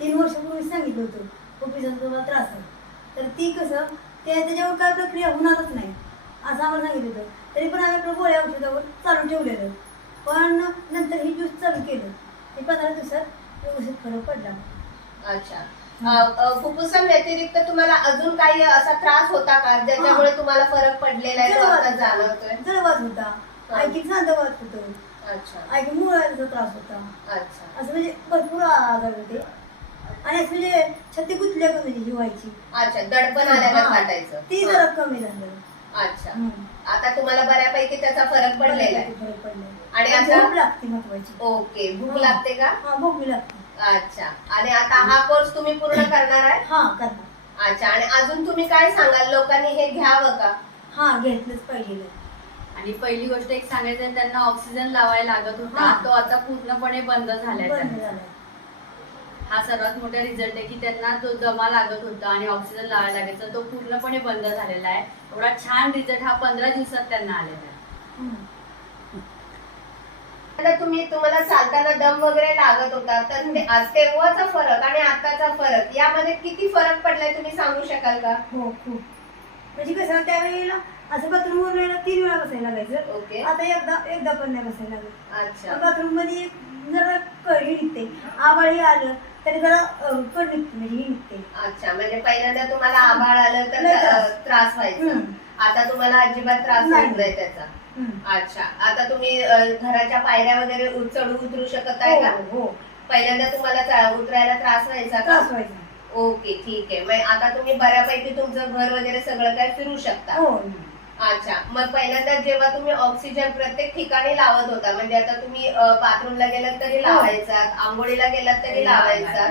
3 वर्षापूर्वी सांगितलं होतं फुफ्फुसाचा तुम्हाला त्रास आहे. तर ती कसं त्याच्यावर काय प्रक्रिया होणारच नाही असं आम्हाला सांगितलं होतं. तरी पण आम्ही आपलं गोळ्या औषधावर चालू ठेवलेलं. पण नंतर ही ज्यूस चालू केलं ते 15 दिवसात व्यवस्थित फरक पडला. अच्छा. फुफ्फुसांव्यतिरिक्त तुम्हाला अजून काही असा त्रास होता का ज्याच्यामुळे तुम्हाला फरक पडलेला आहे तो आता जाणवतोय? जळवास होता, ऐकी सांधवात होतं, अच्छा ऐकी मुळाचा त्रास होता, अच्छा असं म्हणजे भरपूर आजार होते. आणि असं म्हणजे छाती गुतल्या कमी ही व्हायची. अच्छा, दडपण आल्यानं फाटायचं. ती जरा कमी झालं. अच्छा, आता तुम्हाला बऱ्यापैकी त्याचा फरक पडलेला आहे. फरक पडला. आणि आता भूक लागते महत्वाची. ओके, भूक लागते का? हा, भूक लागते. अच्छा, आणि आता हा कोर्स तुम्ही पूर्ण करणार आहे? हा, करणार. अच्छा, आणि अजून तुम्ही काय सांगाल, लोकांनी हे घ्यावं का? हा, घेतलंच पाहिजे. आणि पहिली गोष्ट एक सांगायचं, त्यांना ऑक्सिजन लावायला लागत होता, तो आता पूर्णपणे बंद झालाय. हा सर्वात मोठा रिझल्ट आहे की त्यांना तो दमा लागत होता आणि ऑक्सिजन लावायला लागायचा, तो पूर्णपणे बंद झालेला आहे. एवढा छान रिझल्ट हा 15 दिवसात त्यांना आलेला आहे. तुम्हाला चालताना दम वगैरे लागत होता, तर तेव्हाचा फरक आणि आताचा फरक यामध्ये किती फरक पडलाय तुम्ही सांगू शकाल का? हो, खूप. म्हणजे कसं त्यावेळेला असं बाथरूम वर 3 वेळा बसायला लागायचं. ओके. आता एकदा पण नाही बसायला लागत. अच्छा बाथरूम मध्ये जरा कळी निघते, आबाळी आलं तरी जरा कळ निघते, म्हणजे ही निघते. अच्छा, म्हणजे पहिल्यांदा तुम्हाला आभाळ आलं तर त्रास व्हायचा, आता तुम्हाला अजिबात त्रास होत नाही त्याचा. अच्छा, आता तुम्ही घराच्या पायऱ्या वगैरे चढू उतरू शकत आहे का? हो. पहिल्यांदा तुम्हाला उतरायला त्रास व्हायचा का? त्रास व्हायचा. ओके, ठीक आहे. मग आता तुम्ही बऱ्यापैकी तुमचं घर वगैरे सगळं काय फिरू शकता. हो. अच्छा, मग पहिल्यांदा जेव्हा तुम्ही ऑक्सिजन प्रत्येक ठिकाणी लावत होता, म्हणजे आता तुम्ही बाथरूमला गेलात तरी लावायचा, आंघोळीला गेलात तरी लावायचा,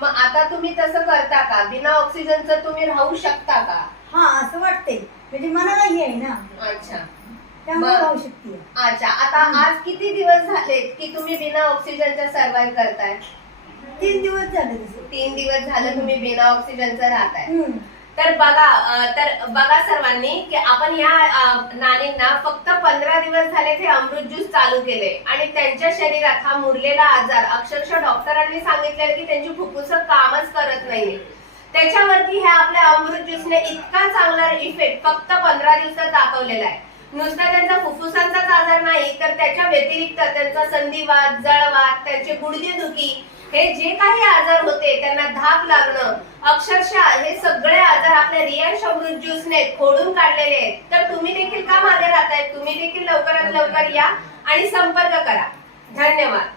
मग आता तुम्ही तसं करता का? बिना ऑक्सिजनचं तुम्ही राहू शकता का? हा, असं वाटते, म्हणजे मनाला हे आहे ना. अच्छा, त्यामुळे राहू शकते. अच्छा, आता आज किती दिवस झालेत की तुम्ही बिना ऑक्सिजनच्या सर्व्हाइव्ह करताय? 3 दिवस झाले तसे. 3 दिवस झालं तुम्ही बिना ऑक्सिजनचं राहताय. तर बघा सर्वांनी की आपण या नानींना फक्त 15 दिवस झाले ते अमृत ज्यूस चालू केले आणि त्यांच्या शरीरात हा मुरलेला आजार, अक्षरशः डॉक्टरांनी सांगितलेलं की त्यांची फुफ्फुसं कामच करत नाहीये, त्याच्यावरती ह्या आपल्या अमृत ज्यूसने इतका चांगला इफेक्ट फक्त 15 दिवसात दाखवलेला आहे. नुसता त्यांचा फुफ्फुसांचाच आजार नाही, तर त्याच्या व्यतिरिक्त त्यांचा संधिवात, जळवात, त्यांचे गुडघेदुखी, हे जे काही आजार होते, त्यांना धाप लागणं, अक्षरशः हे सगळे आजार आपल्या रियांश अमृत ज्यूसने खोडून काढलेले आहेत. तर तुम्ही देखील का मागे राहताय? तुम्ही देखील लवकरात लवकर या आणि संपर्क करा. धन्यवाद.